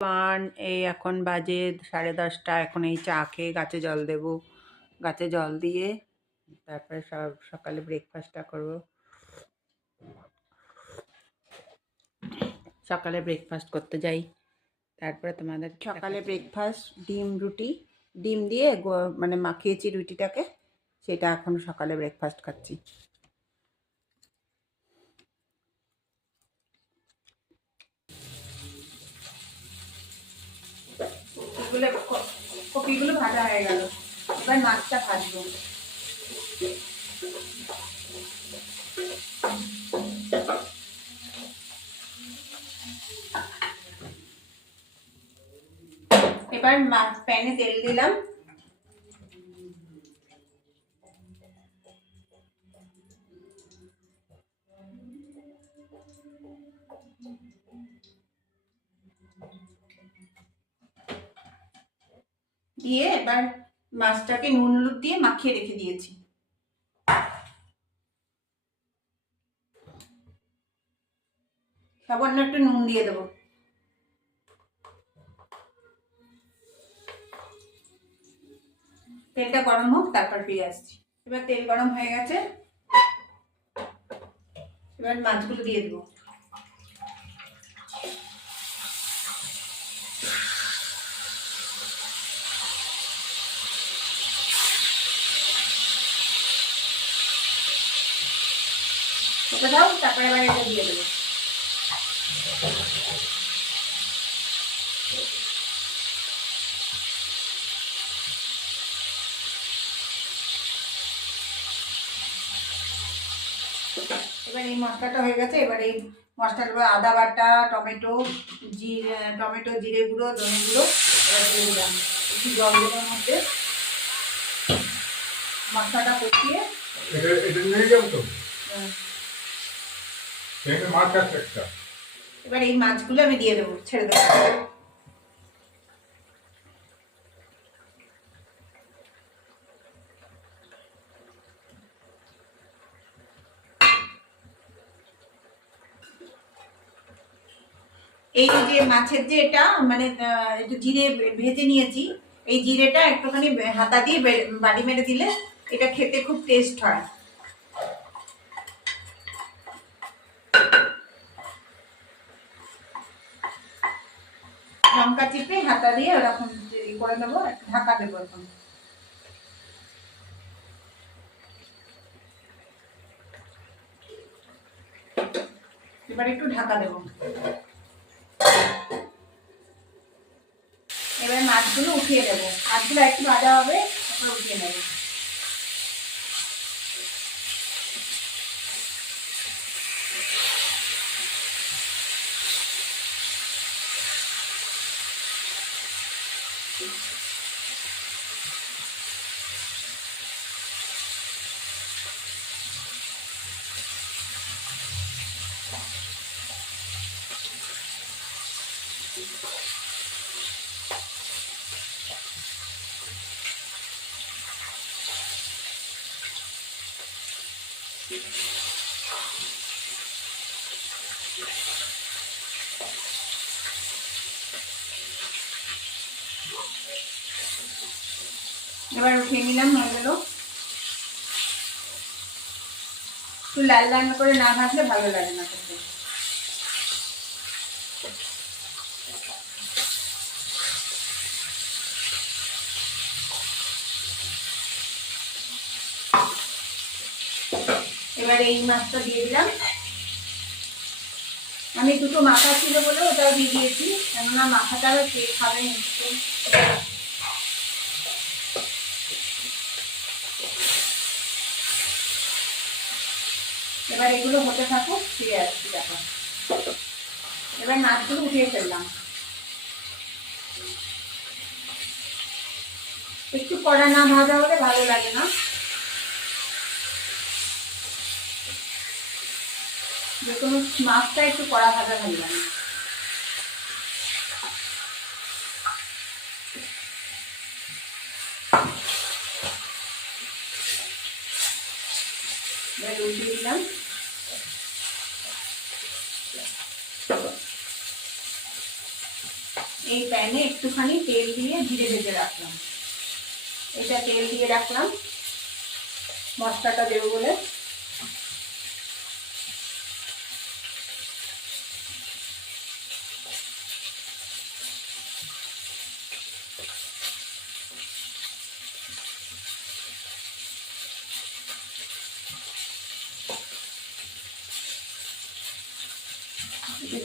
পান এই এখন বাজে সাড়ে দশটা এখন এই চা খেয়ে গাছে জল দেব। গাছে জল দিয়ে তারপরে সব সকালে ব্রেকফাস্টটা করব। সকালে ব্রেকফাস্ট করতে যাই। তারপরে তোমাদের সকালে ব্রেকফাস্ট ডিম রুটি। ডিম দিয়ে গো- মানে মাখিয়েছি রুটিটাকে সেটা এখন সকালে ব্রেকফাস্ট খাচ্ছি। কপিগুলো কপিগুলো ভাজা হয়ে গেল। এবার মাছটা ভাজবো। এবার মাছ প্যানে তেল দিলাম। দিয়ে এবার মাছটাকে নুন হলুদ দিয়ে মাখিয়ে রেখে দিয়েছি। সামান্য একটু নুন দিয়ে দেবো। তেলটা গরম হোক, তারপর ফিরে আসছি। এবার তেল গরম হয়ে গেছে। এবার মাছগুলো দিয়ে দেবো। ওটা দাও তারপরে এবার এটা দিয়ে দেবো। এবার এই মশলাটা হয়ে গেছে এবার এই মশলার উপর আদা বাটা টমেটো জিরে টমেটো জিরে গুঁড়ো ধনে গুঁড়ো এবার দিয়ে দিলাম। একটু জল দেওয়ার মধ্যে মশলাটা কষিয়ে এটা নিয়ে যাব তো? এখানে মাছ আছে একটা। এবার এই মাছগুলো আমি দিয়ে দেবো, ছেড়ে দেবো। এই যে মাছের যে এটা মানে একটু জিরে ভেজে নিয়েছি, এই জিরেটা একটুখানি হাতা দিয়ে বাড়ি মেরে দিলে এটা খেতে খুব টেস্ট হয়। লঙ্কা চিপে হাতা দিয়ে ওরকম করে দেবো ঢাকা দেবো এখন এবার একটু ঢাকা দেবো। এবার মাছগুলো উঠিয়ে দেবো। মাছগুলো একটু ভাজা হবে উঠিয়ে নেব। এবার উঠিয়ে নিলাম, হয়ে গেল। একটু লাল লাল করে না ভাজলে ভালো লাগে না খেতে। এবার এই মাছটা দিয়ে দিলাম। আমি দুটো মাথা ছিল বলে ওটাও দিয়ে দিয়েছি, কেননা মাথাটা আবার খাবে নিশ্চয়ই। এবার এগুলো হতে থাকুক, ফিরে আসছি দেখো। এবার মাছগুলো উঠিয়ে ফেললাম। একটু কড়া না ভাজা হলে ভালো লাগে না। যে কোনো মাছটা একটু কড়া ভাজা ভালো লাগে দিলাম। এই প্যানে একটুখানি তেল দিয়ে জিরে ভেজে রাখলাম। এটা তেল দিয়ে রাখলাম। মশলাটা দেবো বলে।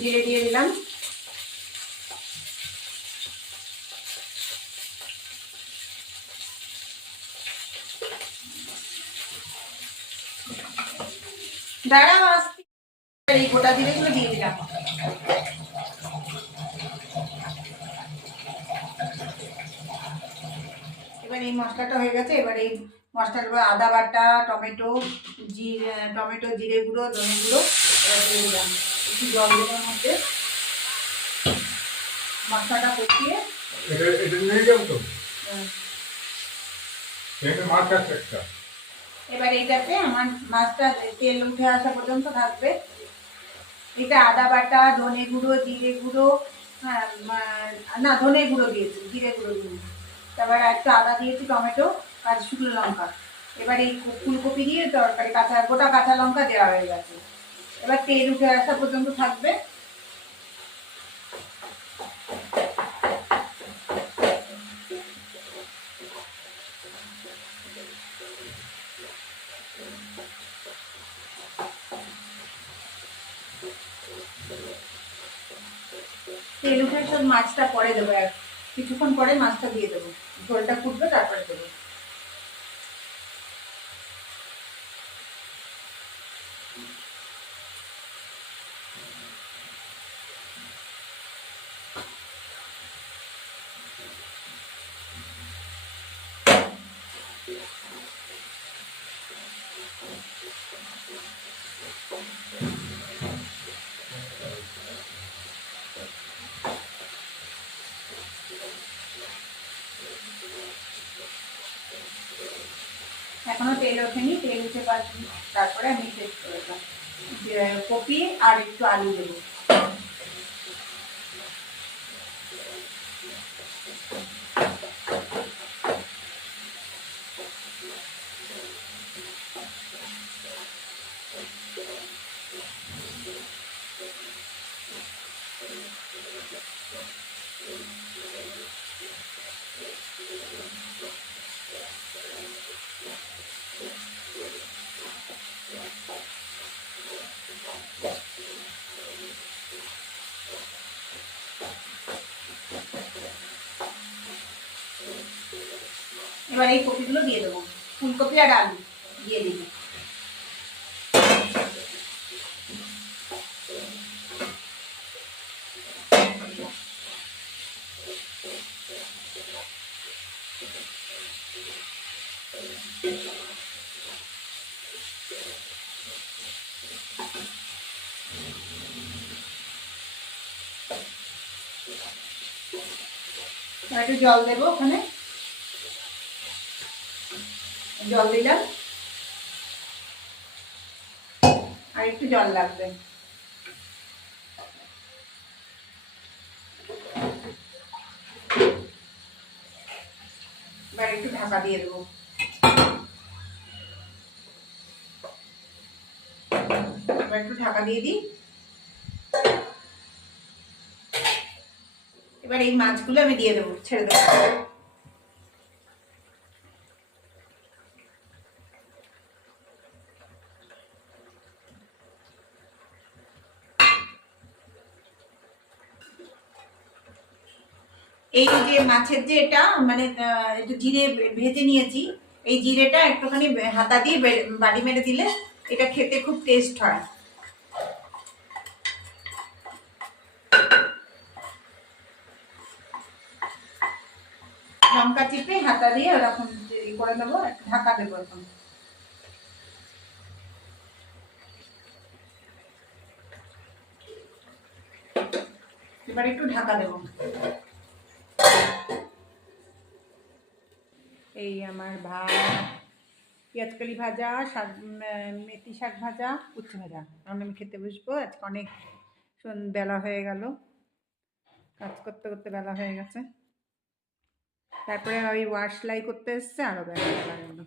জিরে দিয়ে দিলাম। দাঁড়াও এই গোটা জিরেগুলো দিয়ে দিলাম। এবার এই মশলাটা হয়ে গেছে এবার এই মশলার উপর আদা বাটা টমেটো জিরে টমেটো জিরে গুঁড়ো ধনে গুঁড়ো এবার দিয়ে দিলাম। একটু জল দেবার মধ্যে মশলাটা কষিয়ে। এটা এটা নিয়ে যাব তো? এখানে মাছ একটা। এবার এইটাতে আমার মাছটা তেল উঠে আসা পর্যন্ত থাকবে। এটা আদা বাটা, ধনে গুঁড়ো, জিরে গুঁড়ো হ্যাঁ না, ধনে গুঁড়ো দিয়েছি, জিরে গুঁড়ো দিই তারপর একটু আদা দিয়েছি, টমেটো, আর শুকনো লঙ্কা। এবার এই ফুলকপি দিয়ে তরকারি, কাঁচা, গোটা কাঁচা লঙ্কা দেওয়া হয়ে গেছে। এবার তেল উঠে আসা পর্যন্ত থাকবে তেল উঠে সব মাছটা পরে দেবো এক কিছুক্ষণ পরে মাছটা দিয়ে দেবো। ঝোলটা ফুটবে তারপরে দেবো। তেল ওঠেনি তেল উঠে পারছি তারপরে আমি শেষ যে কপি আর একটু আলু দেবো। এবার এই কপিগুলো দিয়ে দেবো। ফুলকপি আর আলু দিয়ে দিবি। একটু জল দেবো ওখানে। জল দিলাম। আর একটু জল লাগবে। এবার একটু ঢাকা দিয়ে দেবো। এবার একটু ঢাকা দিয়ে দিই। এবার এই মাছগুলো আমি দিয়ে দেবো, ছেড়ে দেবো। এই যে মাছের যে এটা মানে একটু জিরে ভেজে নিয়েছি, এই জিরেটা একটুখানি হাতা দিয়ে বাড়ি মেরে দিলে এটা খেতে খুব টেস্ট হয়। লঙ্কা চিপে হাতা দিয়ে ওরকম করে দেবো ঢাকা দেবো এখন। এবার একটু ঢাকা দেবো। এই আমার ভাত, পেঁয়াজকালি ভাজা, শাক মেথি শাক ভাজা, উচ্ছে ভাজা। কারণ আমি খেতে বসবো। আজকে অনেক বেলা হয়ে গেল। কাজ করতে করতে বেলা হয়ে গেছে। তারপরে ওই ওয়াশ সেলাই করতে এসছে আরও বেলা বেলা